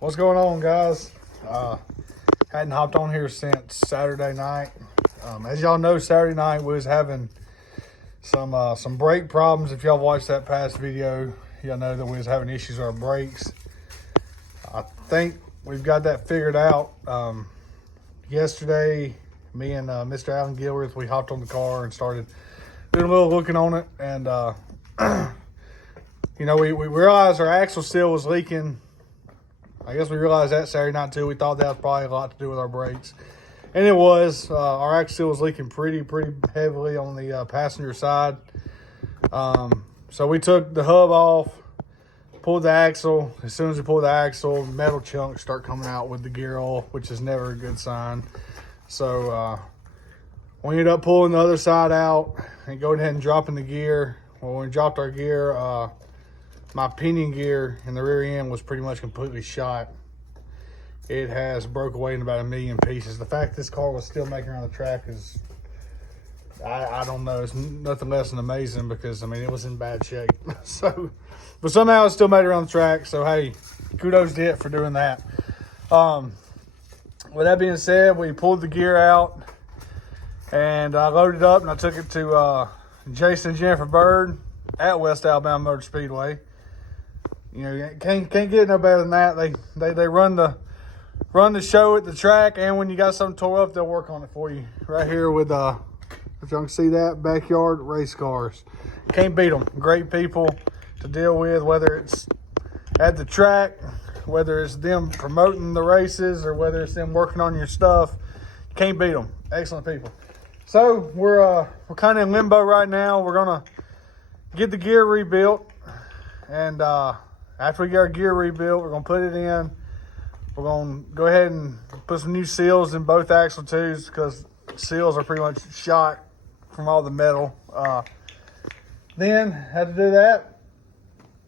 What's going on, guys? Hadn't hopped on here since Saturday night. As y'all know, Saturday night we was having some brake problems. If y'all watched that past video, y'all know that we was having issues with our brakes. I think we've got that figured out. Yesterday, me and Mr. Alan Gilworth, we hopped on the car and started doing a little looking on it. And, you know, we realized our axle seal was leaking. I guess we realized that Saturday night too. We thought that was probably a lot to do with our brakes. And it was. Our axle seal was leaking pretty heavily on the passenger side. So we took the hub off, pulled the axle. As soon as we pulled the axle, metal chunks start coming out with the gear oil, which is never a good sign. So we ended up pulling the other side out and going ahead and dropping the gear. Well, when we dropped our gear, my pinion gear in the rear end was pretty much completely shot. It has broke away in about 1 million pieces. The fact this car was still making around the track is, I don't know, it's nothing less than amazing, because I mean it was in bad shape. So, but somehow it still made it around the track. So hey, kudos to it for doing that. With that being said, we pulled the gear out and I loaded up and I took it to Jason and Jennifer Bird at West Alabama Motor Speedway. You know, can't get no better than that. They run the show at the track, and when you got something tore up, they'll work on it for you. Right here with if y'all can see that, backyard race cars. Can't beat them. Great people to deal with, whether it's at the track, whether it's them promoting the races, or whether it's them working on your stuff. Can't beat them. Excellent people. So we're kind of in limbo right now. We're gonna get the gear rebuilt, and after we get our gear rebuilt, we're going to put it in. We're going to go ahead and put some new seals in both axle tubes, because seals are pretty much shot from all the metal. Then, had to do that.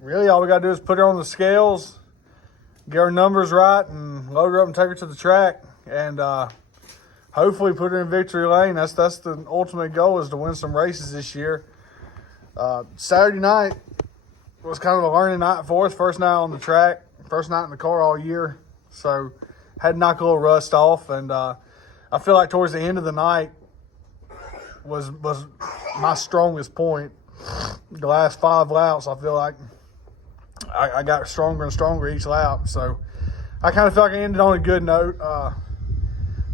Really, all we got to do is put her on the scales, get our numbers right, and load her up and take her to the track. And hopefully put her in victory lane. That's the ultimate goal, is to win some races this year. Saturday night was kind of a learning night for us. First night on the track, first night in the car all year. So had to knock a little rust off. And I feel like towards the end of the night was my strongest point. The last 5 laps, I feel like I got stronger and stronger each lap. So I kind of feel like I ended on a good note.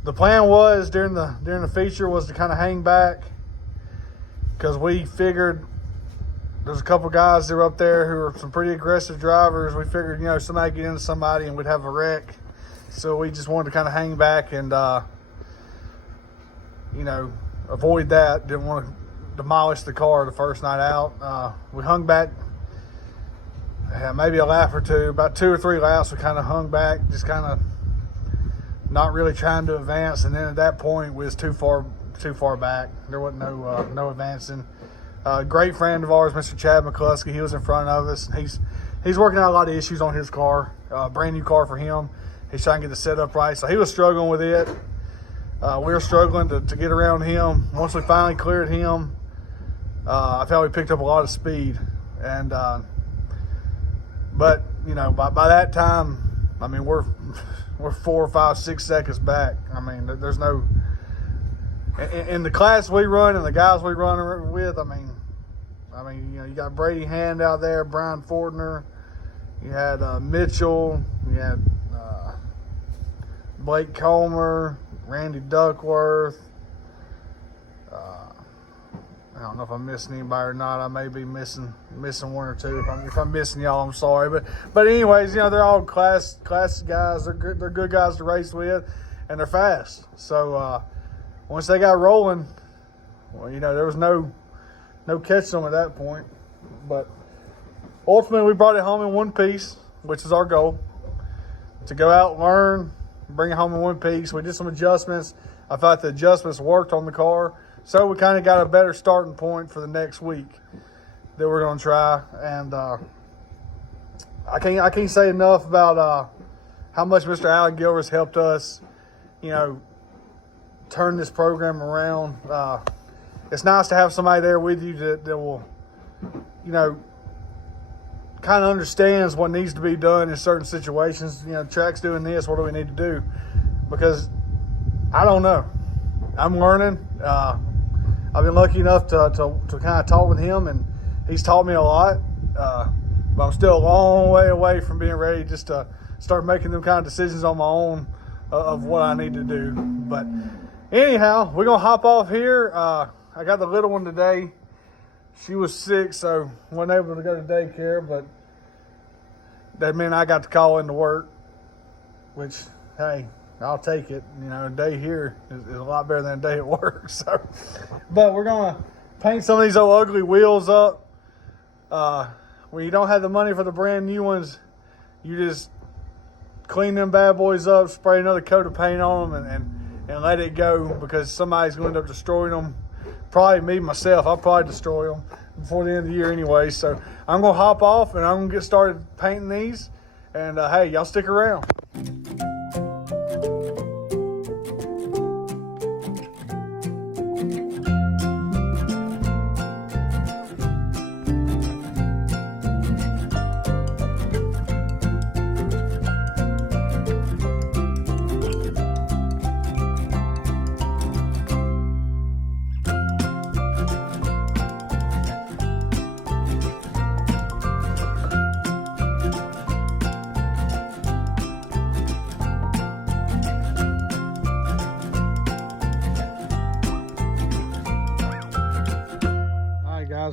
The plan was during the feature was to kind of hang back, because we figured there's a couple guys that were up there who are some pretty aggressive drivers. We figured, you know, somebody get into somebody and we'd have a wreck. So we just wanted to kind of hang back and, you know, avoid that. Didn't want to demolish the car the first night out. We hung back maybe a lap or two, about 2 or 3 laps. We kind of hung back, just kind of not really trying to advance. And then at that point, we was too far back. There wasn't no advancing. Great friend of ours, Mr. Chad McCluskey, he was in front of us. He's working out a lot of issues on his car, brand new car for him. He's trying to get the setup right, so he was struggling with it. We were struggling to get around him. Once we finally cleared him, I felt we picked up a lot of speed. And but you know, by that time, I mean we're 4, 5, 6 seconds back. I mean, there's no. In the class we run and the guys we run with, I mean, you know, you got Brady Hand out there, Brian Fortner, you had Mitchell, you had Blake Comer, Randy Duckworth. I don't know if I'm missing anybody or not. I may be missing 1 or 2. If I'm missing y'all, I'm sorry. But anyways, you know, they're all class guys. They're good guys to race with, and they're fast. So once they got rolling, well, you know, there was no catch them at that point. But ultimately, we brought it home in one piece, which is our goal, to go out, learn, bring it home in one piece. We did some adjustments. I thought the adjustments worked on the car. So we kind of got a better starting point for the next week that we're going to try. And I can't say enough about how much Mr. Alan Gilver's helped us, you know, turn this program around. It's nice to have somebody there with you that will, you know, kind of understands what needs to be done in certain situations. You know, track's doing this, what do we need to do? Because I don't know. I'm learning. I've been lucky enough to kind of talk with him, and he's taught me a lot. But I'm still a long way away from being ready just to start making them kind of decisions on my own of what I need to do. But anyhow, we're going to hop off here. I got the little one today. She was sick, so wasn't able to go to daycare, but that meant I got to call into work, which, hey, I'll take it. You know, a day here is a lot better than a day at work. So, but we're going to paint some of these old ugly wheels up. When you don't have the money for the brand new ones, you just clean them bad boys up, spray another coat of paint on them, and let it go, because somebody's going to end up destroying them. Probably me, myself. I'll probably destroy them before the end of the year anyway. So I'm going to hop off, and I'm going to get started painting these. And, hey, y'all stick around.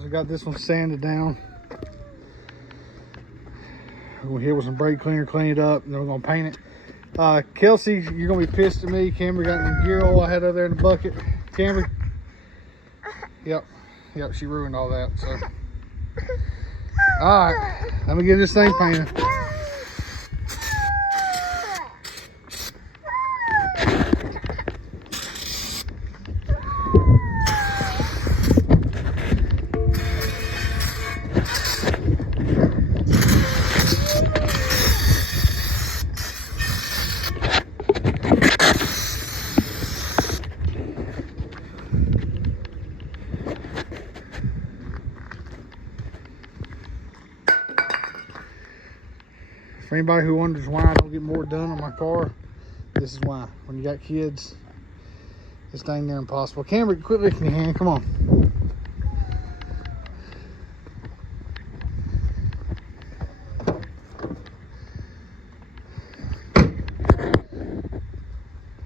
We got this one sanded down. We're here with some brake cleaner, clean it up, and then we're gonna paint it. Kelsey, you're gonna be pissed at me. Camry got any gear oil I had over there in the bucket. Camry? Yep, she ruined all that, so. All right, let me get this thing painted. For anybody who wonders why I don't get more done on my car, this is why. When you got kids, it's dang near impossible. Camry, quit licking your hand. Come on.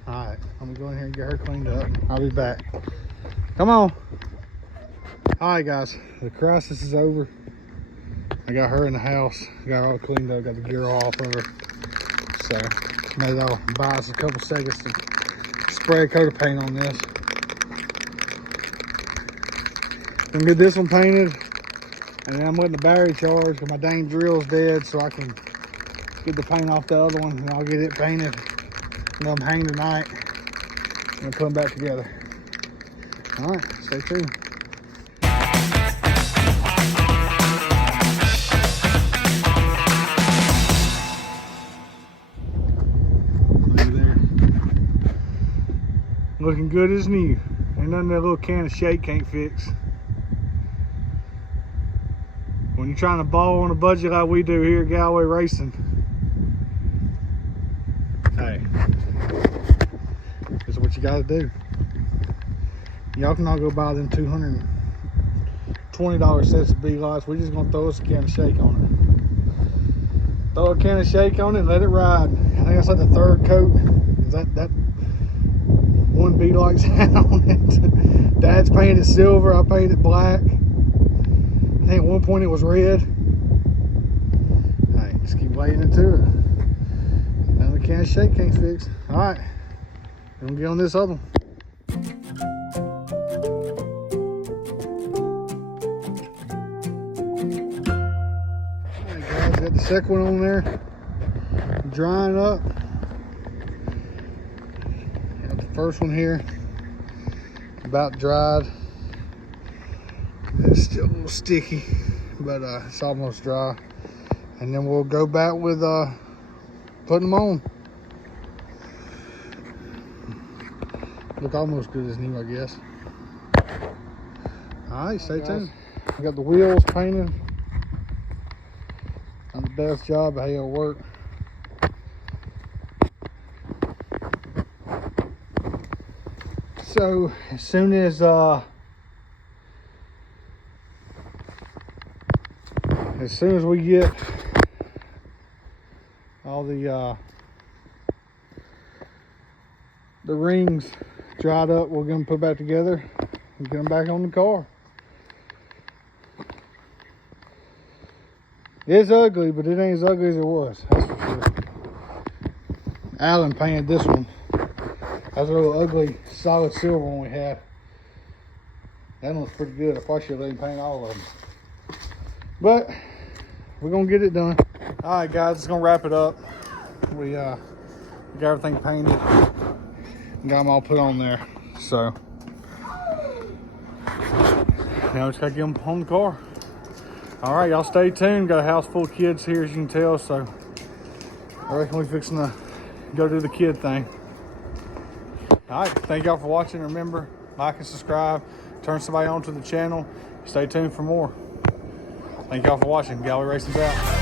Alright, I'm gonna go in here and get her cleaned up. I'll be back. Come on. Alright guys, the crisis is over. I got her in the house, got her all cleaned up, got the gear off of her. So, maybe I'll buy us a couple seconds to spray a coat of paint on this. Gonna get this one painted, and then I'm letting the battery charge because my dang drill's dead, so I can get the paint off the other one, and I'll get it painted. And I'm hanging tonight, and put them back together. All right, stay tuned. Looking good as new. Ain't nothing that little can of shake can't fix. When you're trying to ball on a budget like we do here at Galway Racing, hey, this is what you gotta do. Y'all can all go buy them $220 sets of B-lots. We're just gonna throw us a can of shake on it. Throw a can of shake on it and let it ride. I think that's like the third coat. Is that one B-Light's hat on it. Dad's painted it silver, I painted it black. I think at one point it was red. Hey, just keep laying into it. Another can of shake can't fix. Alright, we're gonna get on this other one. Alright guys, got the second one on there. Drying up. First one here, about dried. It's still a little sticky, but it's almost dry. And then we'll go back with putting them on. look almost good as new, I guess. All right, stay tuned. I got the wheels painted. Done the best job of how it'll work. So as soon as we get all the rings dried up, we're gonna put back together and get them back on the car. It's ugly, but it ain't as ugly as it was, that's for sure. Alan painted this one. That's a little ugly solid silver one we had. That one's pretty good. I probably should let him paint all of them. But we're gonna get it done. All right, guys, it's gonna wrap it up. We got everything painted and got them all put on there. So now we just gotta get them on the car. All right, y'all stay tuned. Got a house full of kids here, as you can tell. So I reckon we're fixing to go do the kid thing. All right, thank y'all for watching. Remember, like and subscribe. Turn somebody on to the channel. Stay tuned for more. Thank y'all for watching. Gallery Racing's out.